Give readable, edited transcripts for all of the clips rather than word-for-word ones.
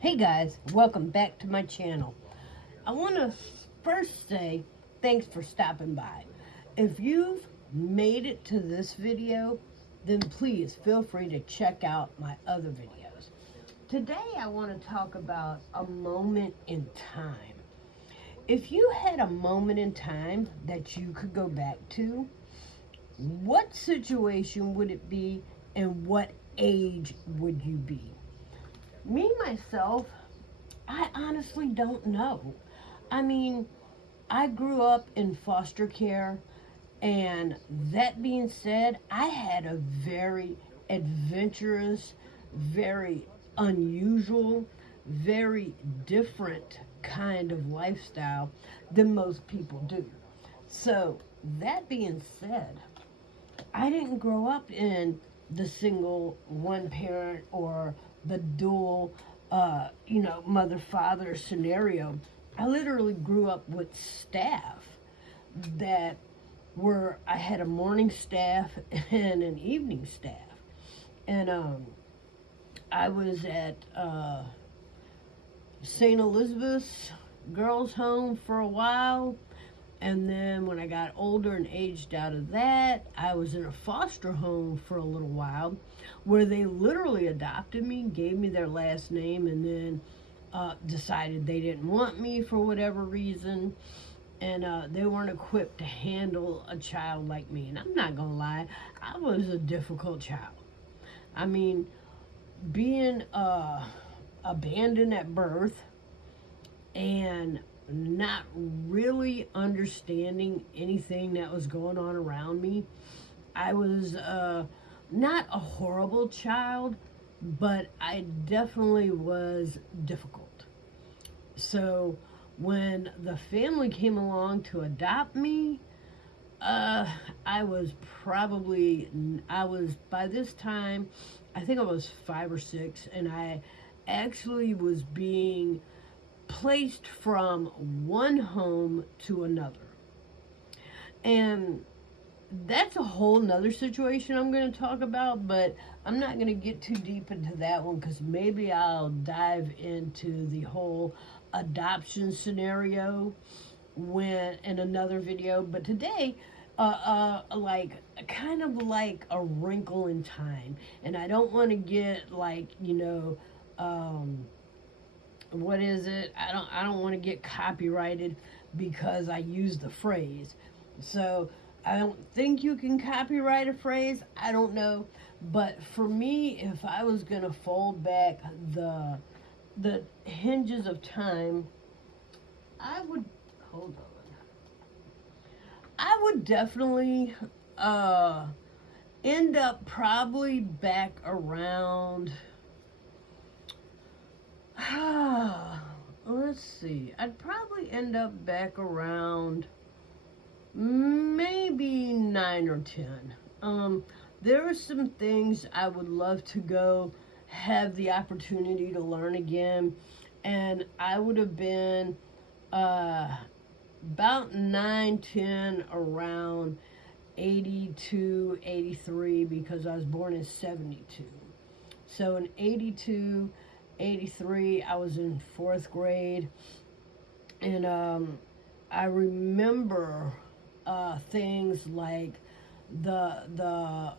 Hey guys, welcome back to my channel. I want to first say thanks for stopping by. If you've made it to this video, then please feel free to check out my other videos. Today I want to talk about a moment in time. If you had a moment in time that you could go back to, what situation would it be and what age would you be? Me, myself, I honestly don't know. I mean, I grew up in foster care, and that being said, I had a very adventurous, very unusual, very different kind of lifestyle than most people do. So, that being said, I didn't grow up in the single one parent or the dual, mother father scenario. I literally grew up with staff that I had a morning staff and an evening staff. And I was at St. Elizabeth's Girls Home for a while. And then when I got older and aged out of that, I was in a foster home for a little while where they literally adopted me, gave me their last name, and then decided they didn't want me for whatever reason. And they weren't equipped to handle a child like me. And I'm not going to lie, I was a difficult child. I mean, being abandoned at birth and not really understanding anything that was going on around me. I was not a horrible child, but I definitely was difficult. So when the family came along to adopt me, I was by this time, I think I was 5 or 6, and I actually was being placed from one home to another. And that's a whole nother situation I'm going to talk about, but I'm not going to get too deep into that one because maybe I'll dive into the whole adoption scenario when in another video. But today, like kind of like a wrinkle in time, and I don't want to get like what is it? I don't want to get copyrighted because I use the phrase. So I don't think you can copyright a phrase. I don't know, but for me, if I was gonna fold back the hinges of time, I would hold on. I would definitely uh, end up probably back around. Let's see. I'd probably end up back around maybe 9 or 10. There are some things I would love to go have the opportunity to learn again, and I would have been uh, about 9, 10, around 82, 83 because I was born in 72. So in 82, 83, I was in fourth grade, and I remember things like the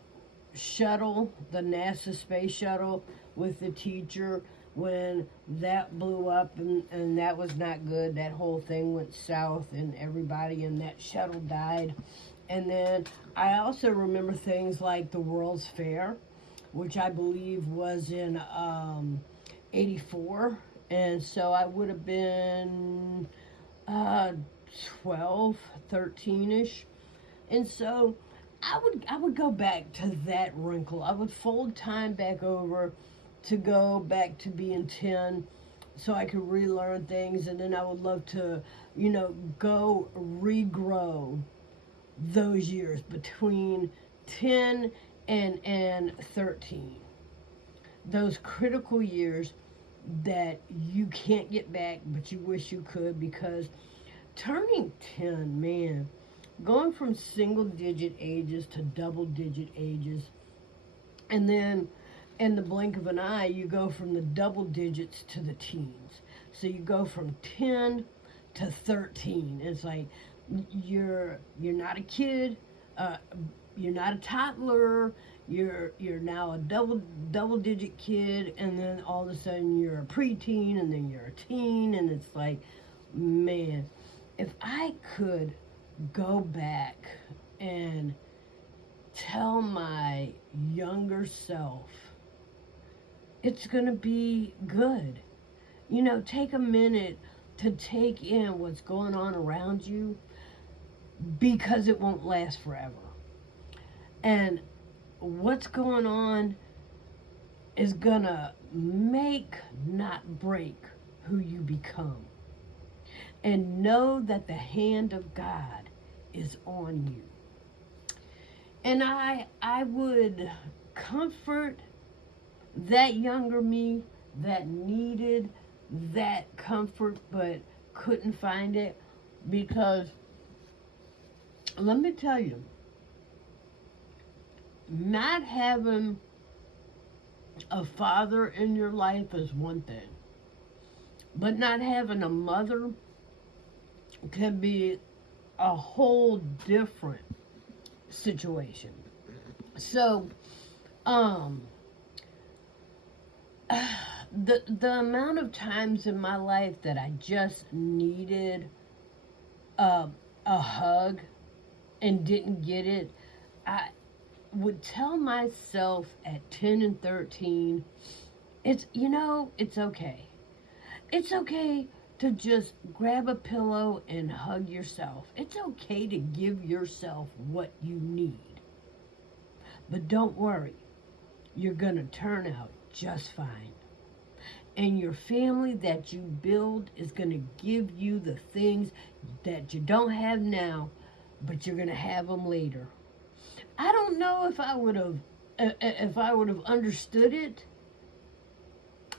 shuttle, the NASA space shuttle with the teacher when that blew up, and that was not good. That whole thing went south and everybody in that shuttle died. And then I also remember things like the World's Fair, which I believe was in 84. And so I would have been uh, 12, 13-ish. And so I would go back to that wrinkle. I would fold time back over to go back to being 10 so I could relearn things, and then I would love to, go regrow those years between 10 and 13. Those critical years that you can't get back but you wish you could, because turning 10, man, going from single digit ages to double digit ages, and then in the blink of an eye, you go from the double digits to the teens. So you go from 10 to 13. It's like you're not a kid, uh, you're not a toddler, you're now a double digit kid, and then all of a sudden you're a preteen, and then you're a teen, and it's like, man, if I could go back and tell my younger self, it's going to be good. You know, take a minute to take in what's going on around you, because it won't last forever. And what's going on is going to make, not break, who you become. And know that the hand of God is on you. And I would comfort that younger me that needed that comfort but couldn't find it, because let me tell you, not having a father in your life is one thing, but not having a mother can be a whole different situation. So, the amount of times in my life that I just needed a hug and didn't get it, I would tell myself at 10 and 13, it's okay. It's okay to just grab a pillow and hug yourself. It's okay to give yourself what you need. But don't worry, you're going to turn out just fine. And your family that you build is going to give you the things that you don't have now, but you're going to have them later. I don't know if I would have understood it,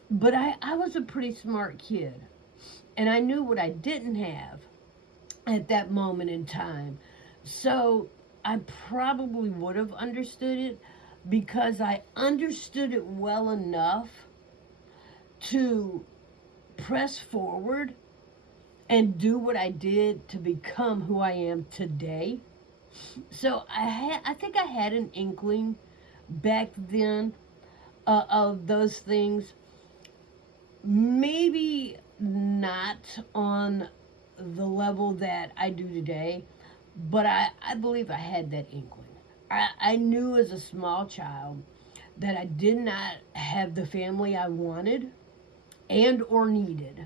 but I was a pretty smart kid. And I knew what I didn't have at that moment in time. So I probably would have understood it, because I understood it well enough to press forward and do what I did to become who I am today. So I think I had an inkling back then of those things. Maybe not on the level that I do today, but I believe I had that inkling. I knew as a small child that I did not have the family I wanted and or needed.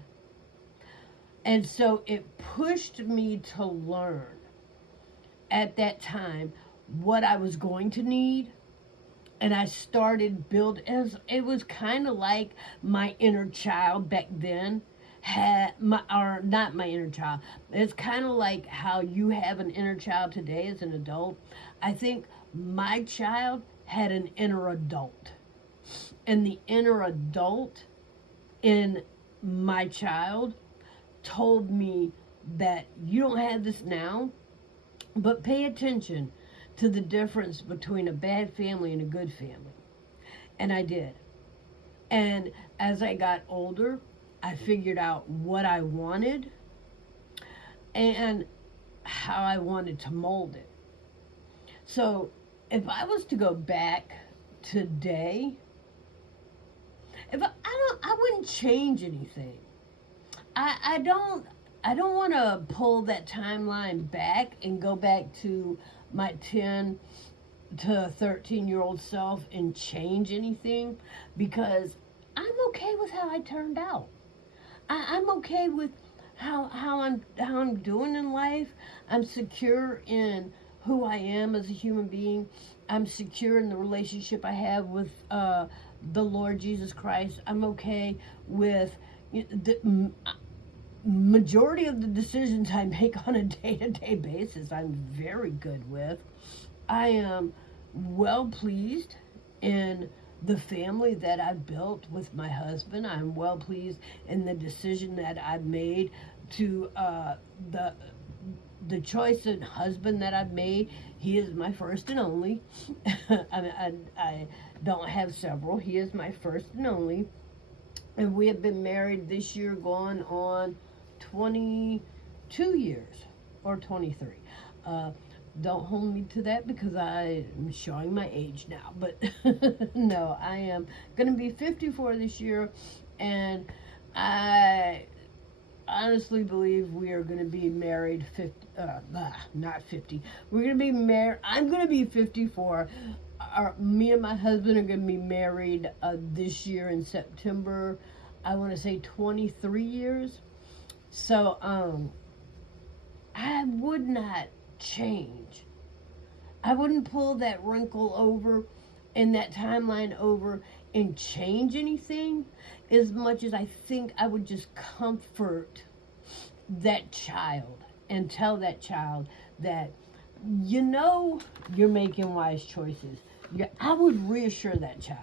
And so it pushed me to learn at that time what I was going to need. And I started build as it was kind of like my inner child back then or not my inner child. It's kind of like how you have an inner child today as an adult. I think my child had an inner adult. And the inner adult in my child told me that you don't have this now, but pay attention to the difference between a bad family and a good family. And I did. And as I got older, I figured out what I wanted and how I wanted to mold it. So if I was to go back today, I wouldn't change anything. I don't want to pull that timeline back and go back to my 10 to 13-year-old self and change anything, because I'm okay with how I turned out. I'm okay with how I'm doing in life. I'm secure in who I am as a human being. I'm secure in the relationship I have with the Lord Jesus Christ. I'm okay with the majority of the decisions I make on a day-to-day basis. I'm very good with. I am well pleased in the family that I've built with my husband. I'm well pleased in the decision that I've made to the choice and husband that I've made. He is my first and only. I don't have several. He is my first and only. And we have been married this year going on 22 years or 23. Uh, don't hold me to that because I am showing my age now. But no, I am going to be 54 this year. And I honestly believe we are going to be married 50, not 50. We're going to be married. I'm going to be 54. Me and my husband are going to be married this year in September. I want to say 23 years. So I would not change. I wouldn't pull that wrinkle over and that timeline over and change anything, as much as I think I would just comfort that child and tell that child that, you're making wise choices. I would reassure that child,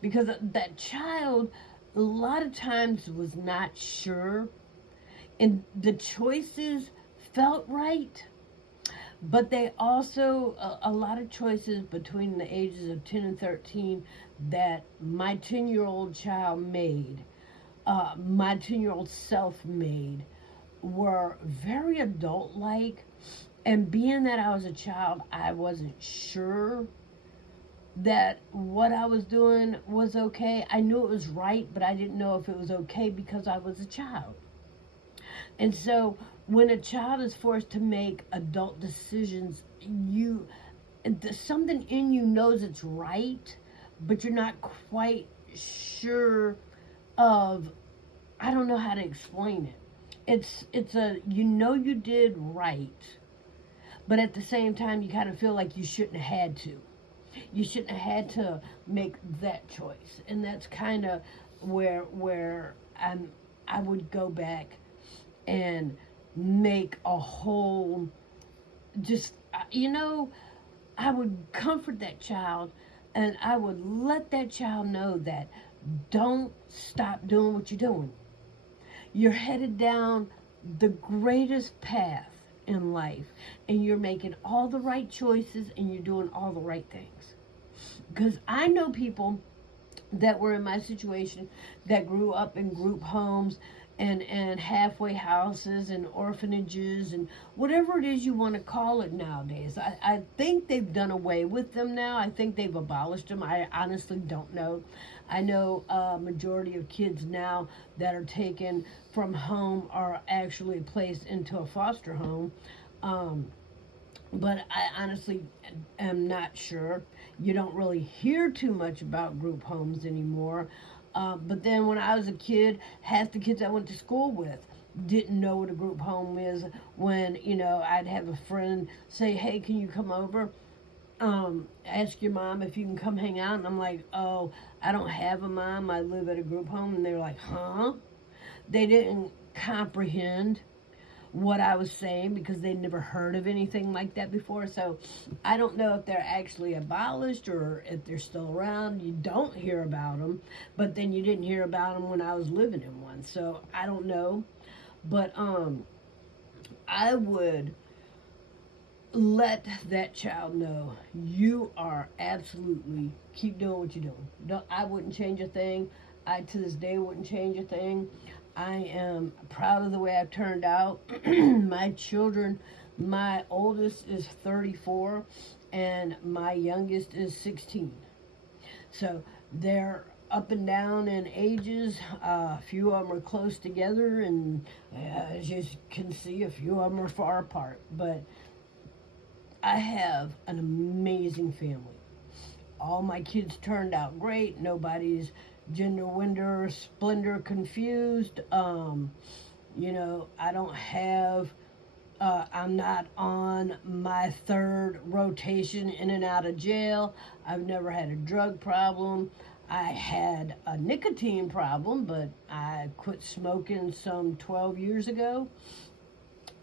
because that child a lot of times was not sure, and the choices felt right, but they also, a lot of choices between the ages of 10 and 13 that my 10-year-old child made, my 10-year-old self made, were very adult-like. And being that I was a child, I wasn't sure that what I was doing was okay. I knew it was right, but I didn't know if it was okay because I was a child. And so when a child is forced to make adult decisions, something in you knows it's right, but you're not quite sure of, I don't know how to explain it. It's a, you did right, but at the same time you kind of feel like you shouldn't have had to. You shouldn't have had to make that choice. And that's kind of where I would go back and make a whole, just, I would comfort that child, and I would let that child know that don't stop doing what you're doing. You're headed down the greatest path in life, and you're making all the right choices, and you're doing all the right things. Because I know people that were in my situation that grew up in group homes and halfway houses and orphanages and whatever it is you want to call it nowadays. I think they've done away with them now. I think they've abolished them. I honestly don't know. I know a majority of kids now that are taken from home are actually placed into a foster home. But I honestly am not sure. You don't really hear too much about group homes anymore. But then when I was a kid, half the kids I went to school with didn't know what a group home is. When, I'd have a friend say, hey, can you come over? Ask your mom if you can come hang out. And I'm like, oh, I don't have a mom. I live at a group home. And they were like, huh? They didn't comprehend what I was saying because they'd never heard of anything like that before. So I don't know if they're actually abolished or if they're still around. You don't hear about them, but then you didn't hear about them when I was living in one. So I don't know, but I would let that child know you are absolutely, keep doing what you're doing. I wouldn't change a thing. I to this day wouldn't change a thing. I am proud of the way I've turned out. My children, my oldest is 34 and my youngest is 16. So they're up and down in ages. A few of them are close together, and as you can see, a few of them are far apart. But I have an amazing family. All my kids turned out great. Nobody's gender, winder, splendor confused. I don't have, I'm not on my third rotation in and out of jail. I've never had a drug problem. I had a nicotine problem, but I quit smoking some 12 years ago.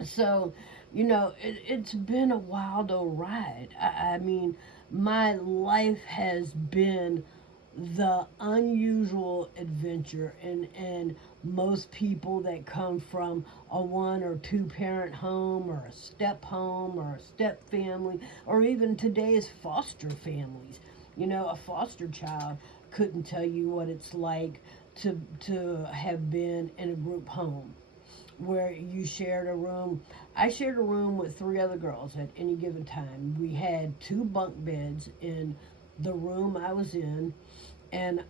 So, it's been a wild old ride. I mean, my life has been the unusual adventure, and most people that come from a 1 or 2 parent home or a step home or a step family or even today's foster families, You know, a foster child couldn't tell you what it's like to have been in a group home where you shared a room. I shared a room with 3 other girls at any given time. We had 2 bunk beds in the room I was in, and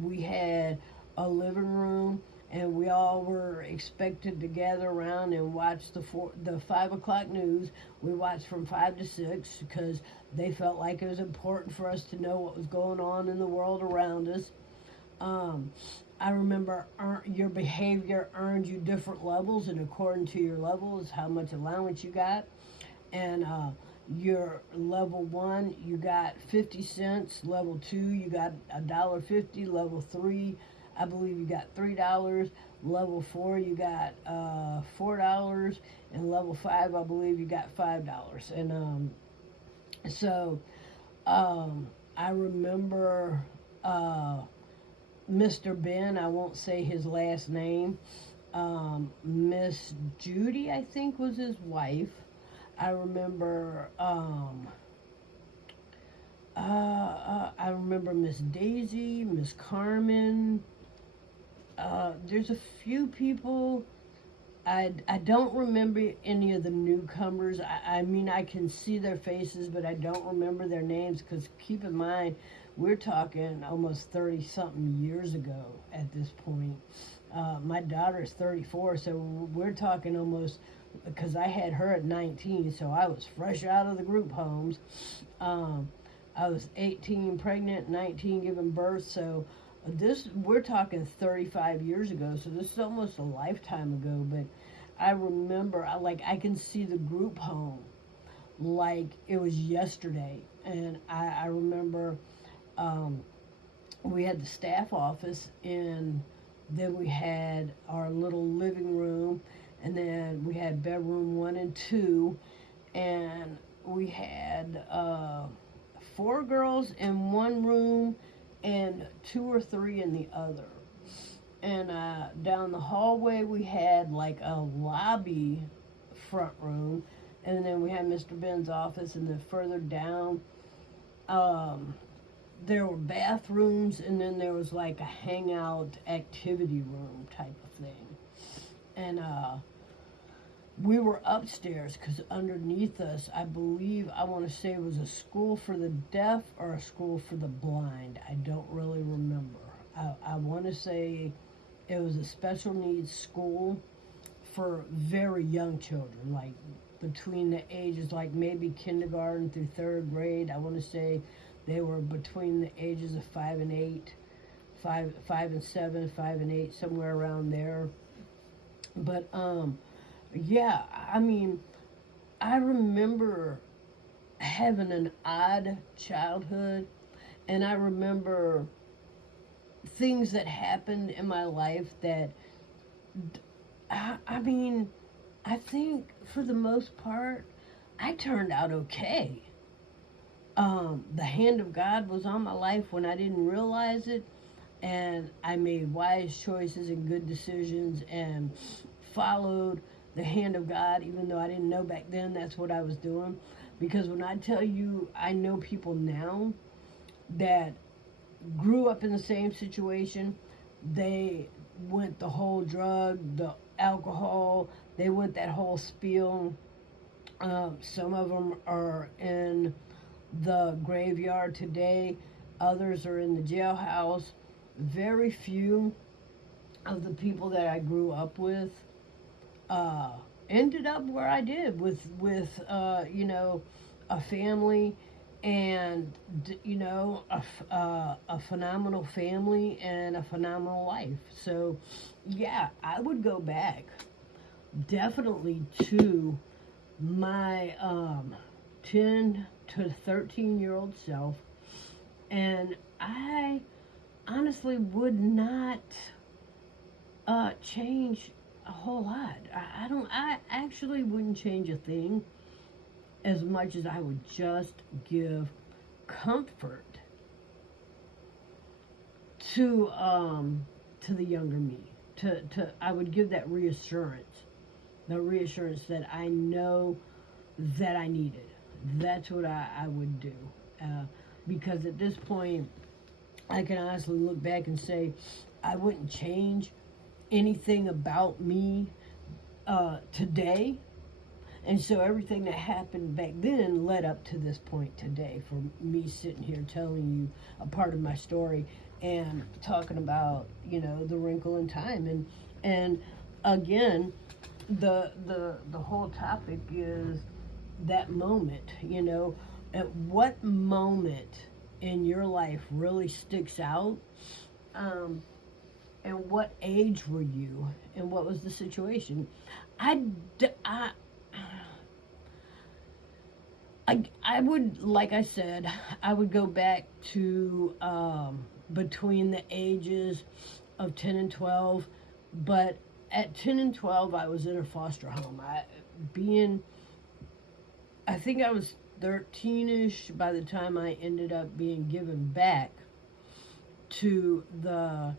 we had a living room, and we all were expected to gather around and watch the 5 o'clock news. We watched from 5 to 6 because they felt like it was important for us to know what was going on in the world around us. Um, I remember your behavior earned you different levels, and according to your level is how much allowance you got. And your level 1, you got 50 cents. Level 2, you got $1.50. Level 3, I believe you got $3. Level 4, you got $4, and level 5, I believe you got $5. And so I remember. Mr. Ben, I won't say his last name. Miss Judy, I think, was his wife. I remember. I remember Miss Daisy, Miss Carmen. There's a few people. I don't remember any of the newcomers. I mean, I can see their faces, but I don't remember their names because keep in mind, we're talking almost 30 something years ago at this point. My daughter's 34, so we're talking almost, because I had her at 19, so I was fresh out of the group homes. I was 18 pregnant, 19 giving birth, so we're talking 35 years ago, so this is almost a lifetime ago. But I remember, I can see the group home like it was yesterday. And I remember we had the staff office, and then we had our little living room, and then we had bedroom 1 and 2, and we had 4 girls in one room and 2 or 3 in the other. And down the hallway we had like a lobby front room, and then we had Mr. Ben's office, and then further down there were bathrooms, and then there was like a hangout activity room type of thing. And we were upstairs because underneath us, I believe, I want to say it was a school for the deaf or a school for the blind. I don't really remember. I want to say it was a special needs school for very young children, like between the ages, like maybe kindergarten through 3rd grade. I want to say they were between the ages of 5 and 8, 5 and 7, 5 and 8, somewhere around there. But yeah, I mean, I remember having an odd childhood, and I remember things that happened in my life that, I mean, I think for the most part, I turned out okay. The hand of God was on my life when I didn't realize it, and I made wise choices and good decisions and followed the hand of God, even though I didn't know back then that's what I was doing. Because when I tell you, I know people now that grew up in the same situation. They went the whole drug, the alcohol, they went that whole spiel. Some of them are in the graveyard today, others are in the jailhouse. Very few of the people that I grew up with ended up where I did with you know, a family, and you know, a phenomenal family and a phenomenal life. So yeah, I would go back definitely to my 10 to 13-year-old self, and I honestly would not change a whole lot. I actually wouldn't change a thing, as much as I would just give comfort to the younger me. I would give that reassurance, the reassurance that I know that I needed. that's what I would do. Because at this point, I can honestly look back and say I wouldn't change anything about me today. And so everything that happened back then led up to this point today for me sitting here telling you a part of my story and talking about, the wrinkle in time. And again, the whole topic is that moment, at what moment in your life really sticks out, and what age were you, and what was the situation. I, I would, like I said, I would go back to between the ages of 10 and 12, but at 10 and 12, I was in a foster home. I think I was 13-ish by the time I ended up being given back to the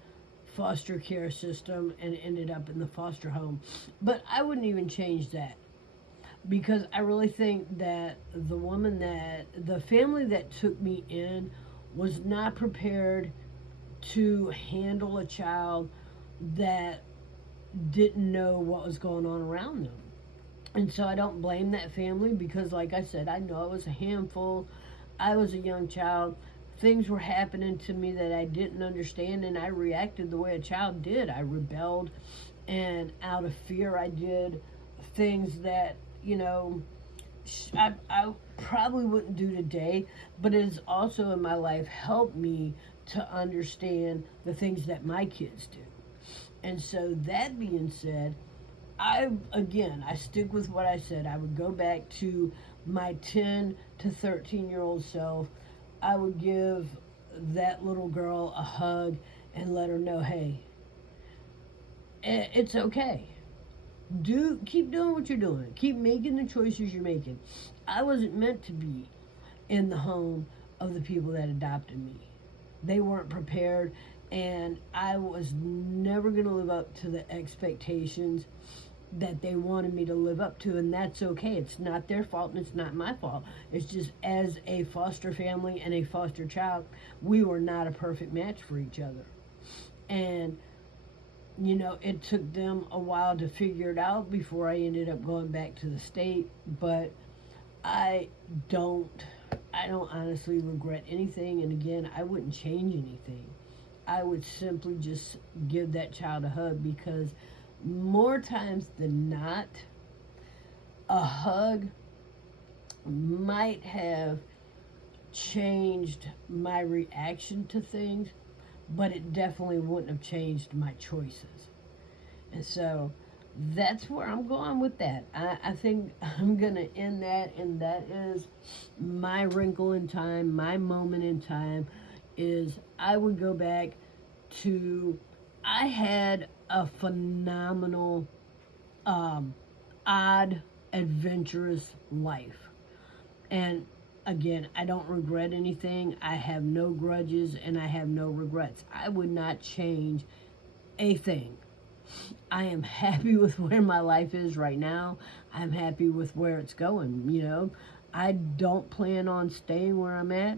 foster care system and ended up in the foster home. But I wouldn't even change that, because I really think that the family that took me in was not prepared to handle a child that didn't know what was going on around them. And so I don't blame that family, because like I said, I know I was a handful. I was a young child. Things were happening to me that I didn't understand, and I reacted the way a child did. I rebelled, and out of fear I did things that, I probably wouldn't do today, but it has also in my life helped me to understand the things that my kids do. And so that being said, I stick with what I said. I would go back to my 10 to 13-year-old self. I would give that little girl a hug and let her know, hey, it's okay. Keep doing what you're doing. Keep making the choices you're making. I wasn't meant to be in the home of the people that adopted me. They weren't prepared, and I was never going to live up to the expectations that they wanted me to live up to, and that's okay. It's not their fault, and it's not my fault. It's just, as a foster family and a foster child, we were not a perfect match for each other. And it took them a while to figure it out before I ended up going back to the state. But I don't honestly regret anything. And again, I wouldn't change anything. I would simply just give that child a hug, because more times than not, a hug might have changed my reaction to things, but it definitely wouldn't have changed my choices. And so that's where I'm going with that. I think I'm going to end that, and that is my wrinkle in time, my moment in time, is I would go back to, I had a phenomenal, odd, adventurous life. And again, I don't regret anything. I have no grudges, and I have no regrets. I would not change a thing. I am happy with where my life is right now. I'm happy with where it's going. I don't plan on staying where I'm at,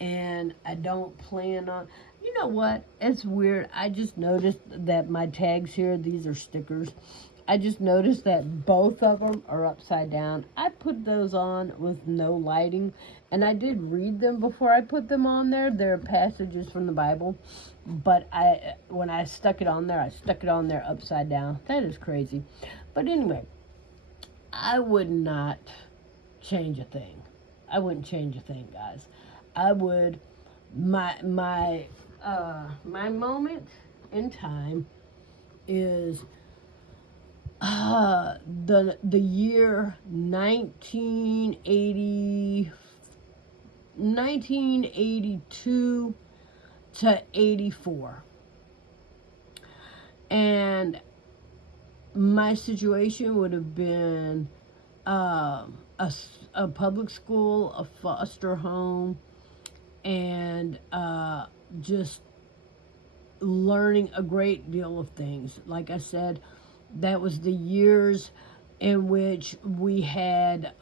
and I don't plan on, you know what? It's weird. I just noticed that my tags here, these are stickers. I just noticed that both of them are upside down. I put those on with no lighting, and I did read them before I put them on there. They're passages from the Bible, but when I stuck it on there, I stuck it on there upside down. That is crazy. But anyway, I would not change a thing. I wouldn't change a thing, guys. I would, my moment in time is the year 1982 to 84. And my situation would have been a public school, a foster home, and just learning a great deal of things. Like I said, that was the years in which we had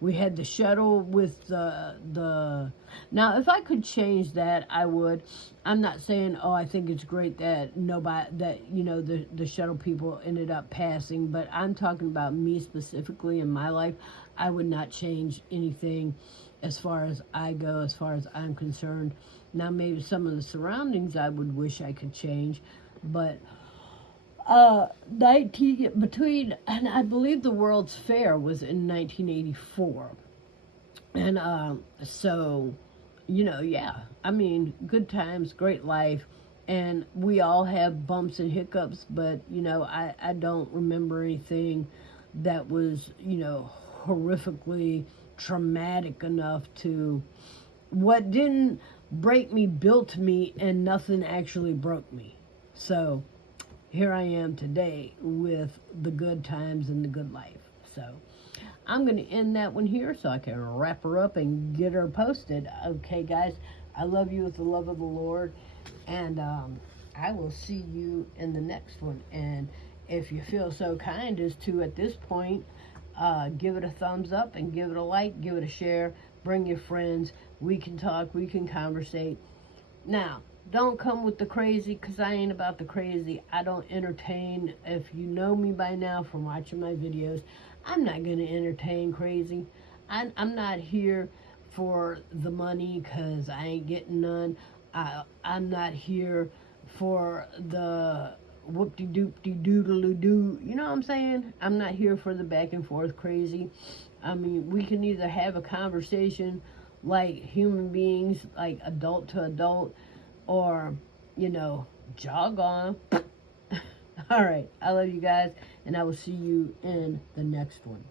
We had the shuttle with the. Now, if I could change that, I would. I'm not saying, oh, I think it's great that the shuttle people ended up passing, but I'm talking about me specifically in my life. I would not change anything as far as I go, as far as I'm concerned. Now, maybe some of the surroundings I would wish I could change, but 19 between, and I believe the World's Fair was in 1984, and so, yeah, I mean, good times, great life, and we all have bumps and hiccups, but I don't remember anything that was horrifically traumatic enough to. What didn't break me built me, and nothing actually broke me. So here I am today with the good times and the good life. So I'm going to end that one here so I can wrap her up and get her posted. Okay, guys, I love you with the love of the Lord, and I will see you in the next one. And if you feel so kind as to, at this point, give it a thumbs up and give it a like, give it a share, bring your friends. We can talk, we can conversate. Now, don't come with the crazy, because I ain't about the crazy. I don't entertain. If you know me by now from watching my videos, I'm not going to entertain crazy. I'm not here for the money, because I ain't getting none. I'm not here for the whoop-de-doop-de-doodle-doo. You know what I'm saying? I'm not here for the back and forth crazy. I mean, we can either have a conversation like human beings, like adult to adult, or, jog on. All right. I love you guys, and I will see you in the next one.